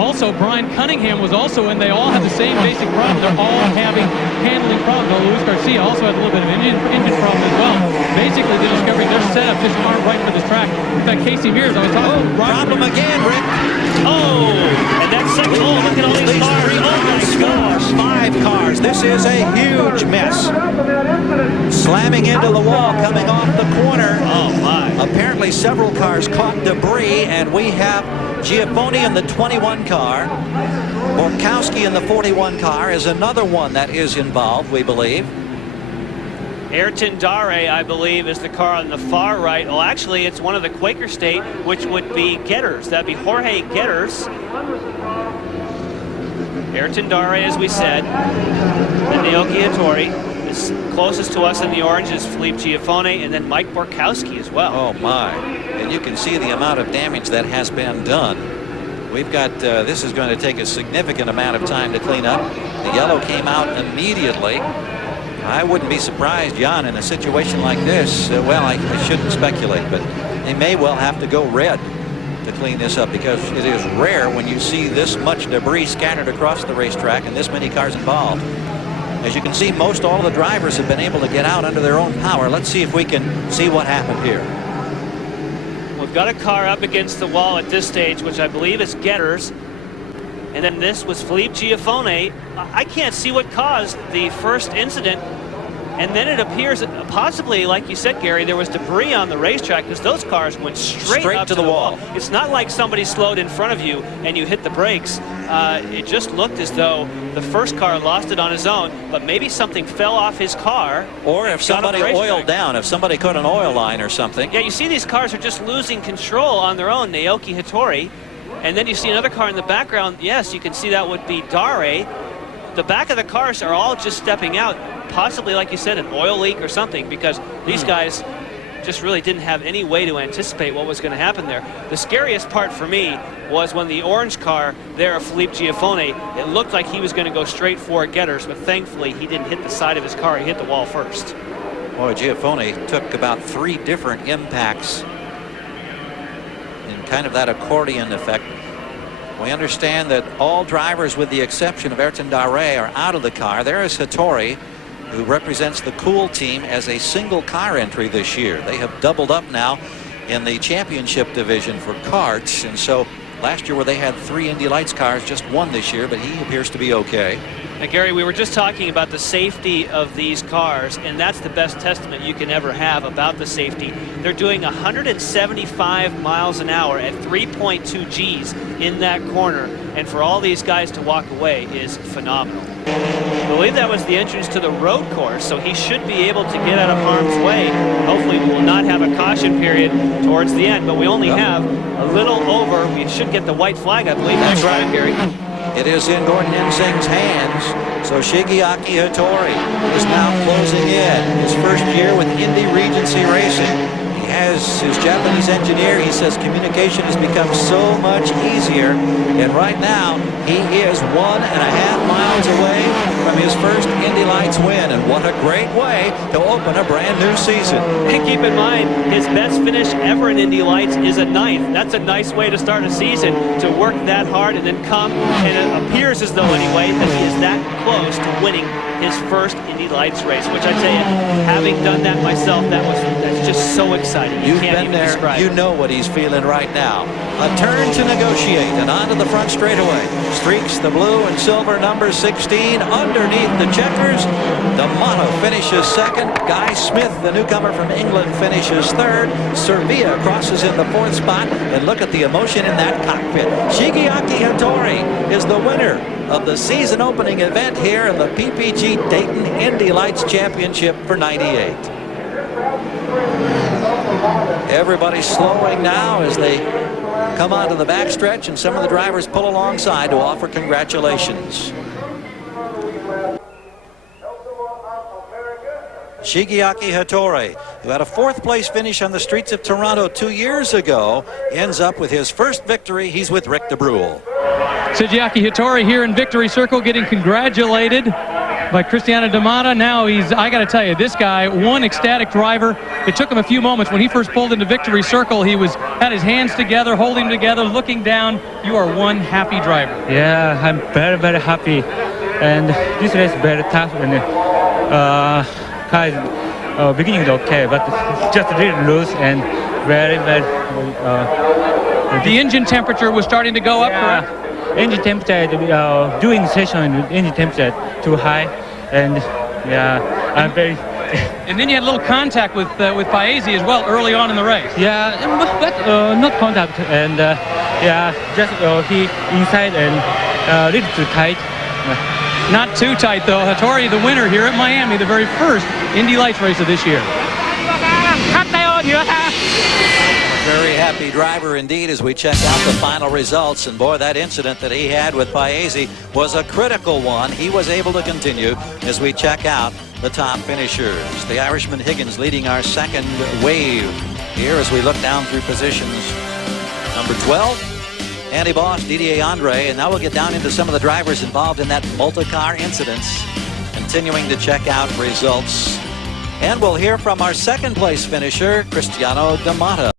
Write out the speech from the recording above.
Also, Brian Cunningham was also in. They all have the same basic problem. They're all having handling problems. Luis Garcia also has a little bit of engine problem as well. Basically, they're discovering their setup just aren't right for this track. In fact, Casey Mears, I was talking to problem again, Rick. Oh, and that second, oh, look at all these cars. Oh, my gosh. 5 cars. This is a huge mess. Slamming into the wall, coming off the corner. Oh, my. Apparently, several cars caught debris, and we have Giaffoni in the 21 car. Borkowski in the 41 car is another one that is involved, we believe. Ayrton Dare, I believe, is the car on the far right. Well, actually, it's one of the Quaker State, which would be Getters. That'd be Jorge Getters. Ayrton Dare, as we said. And Shigeaki Hattori. Is closest to us in the orange is Philippe Giaffoni, and then Mike Borkowski as well. Oh, my. And you can see the amount of damage that has been done. We've got, this is going to take a significant amount of time to clean up. The yellow came out immediately. I wouldn't be surprised, Jan, in a situation like this. Well, I shouldn't speculate, but they may well have to go red to clean this up, because it is rare when you see this much debris scattered across the racetrack and this many cars involved. As you can see, most all of the drivers have been able to get out under their own power. Let's see if we can see what happened here. We've got a car up against the wall at this stage, which I believe is Getters. And then this was Philippe Giaffoni. I can't see what caused the first incident. And then it appears that possibly, like you said, Gary, there was debris on the racetrack, because those cars went straight up to the wall. It's not like somebody slowed in front of you and you hit the brakes. It just looked as though the first car lost it on his own, but maybe something fell off his car. Or if somebody oiled down, if somebody caught an oil line or something. Yeah, you see these cars are just losing control on their own. Shigeaki Hattori. And then you see another car in the background. Yes, you can see that would be Dare. The back of the cars are all just stepping out. Possibly, like you said, an oil leak or something, because these guys just really didn't have any way to anticipate what was going to happen there. The scariest part for me was when the orange car there of Philippe Giaffoni, it looked like he was going to go straight for Getters, but thankfully he didn't hit the side of his car. He hit the wall first. Boy, Giaffoni took about 3 different impacts in kind of that accordion effect. We understand that all drivers, with the exception of Ayrton Dare, are out of the car. There is Hattori, who represents the Cool team as a single car entry this year. They have doubled up now in the championship division for karts, and so last year where they had 3 Indy Lights cars, just 1 this year, but he appears to be okay. Now, Gary, we were just talking about the safety of these cars, and that's the best testament you can ever have about the safety. They're doing 175 miles an hour at 3.2 Gs in that corner, and for all these guys to walk away is phenomenal. I believe that was the entrance to the road course, so he should be able to get out of harm's way. Hopefully we will not have a caution period towards the end, but we only have a little over. We should get the white flag, I believe. That's right, Gary. It is in Gordon Ensing's hands. So Shigeaki Hattori is now closing in his first year with Indy Regency Racing. He has his Japanese engineer. He says communication has become so much easier. And right now, he is 1.5 miles away from his first Indy Lights win. And what a great way to open a brand new season. And keep in mind, his best finish ever in Indy Lights is a 9th. That's a nice way to start a season, to work that hard and then come, and it appears as though anyway that he is that close to winning his first Indy Lights race, which I tell you, having done that myself, that's just so exciting. You've been there, you know what he's feeling right now. A turn to negotiate, and onto the front straightaway. Streaks the blue and silver number 16 underneath the checkers. D'Amato finishes second. Guy Smith, the newcomer from England, finishes third. Servia crosses in the 4th spot, and look at the emotion in that cockpit. Shigeaki Hattori is the winner of the season opening event here in the PPG Dayton Indy Lights Championship for '98. Everybody's slowing now as they come onto the backstretch, and some of the drivers pull alongside to offer congratulations. Shigeaki Hattori, who had a 4th place finish on the streets of Toronto 2 years ago, ends up with his first victory. He's with Rick DeBrule. Shigeaki Hattori here in Victory Circle getting congratulated by Cristiano D'Amata. Now I got to tell you, this guy, one ecstatic driver. It took him a few moments. When he first pulled into victory circle, he had his hands together, holding them together, looking down. You are one happy driver. Yeah, I'm very, very happy. And this race is very tough. And car beginning is okay, but just really loose and very, very. The engine temperature was starting to go up, correct? Engine temperature during the session, engine temperature too high, and I'm very. And then you had a little contact with Paese as well early on in the race. Yeah, but not contact, and just he inside and a little too tight. Not too tight though. Hattori, the winner here at Miami, the very first Indy Lights race of this year. Very happy driver indeed as we check out the final results. And boy, that incident that he had with Paese was a critical one. He was able to continue as we check out the top finishers. The Irishman Higgins leading our second wave here as we look down through positions. Number 12, Andy Boss, Didier Andre. And now we'll get down into some of the drivers involved in that multi-car incident. Continuing to check out results. And we'll hear from our second place finisher, Cristiano D'Amata.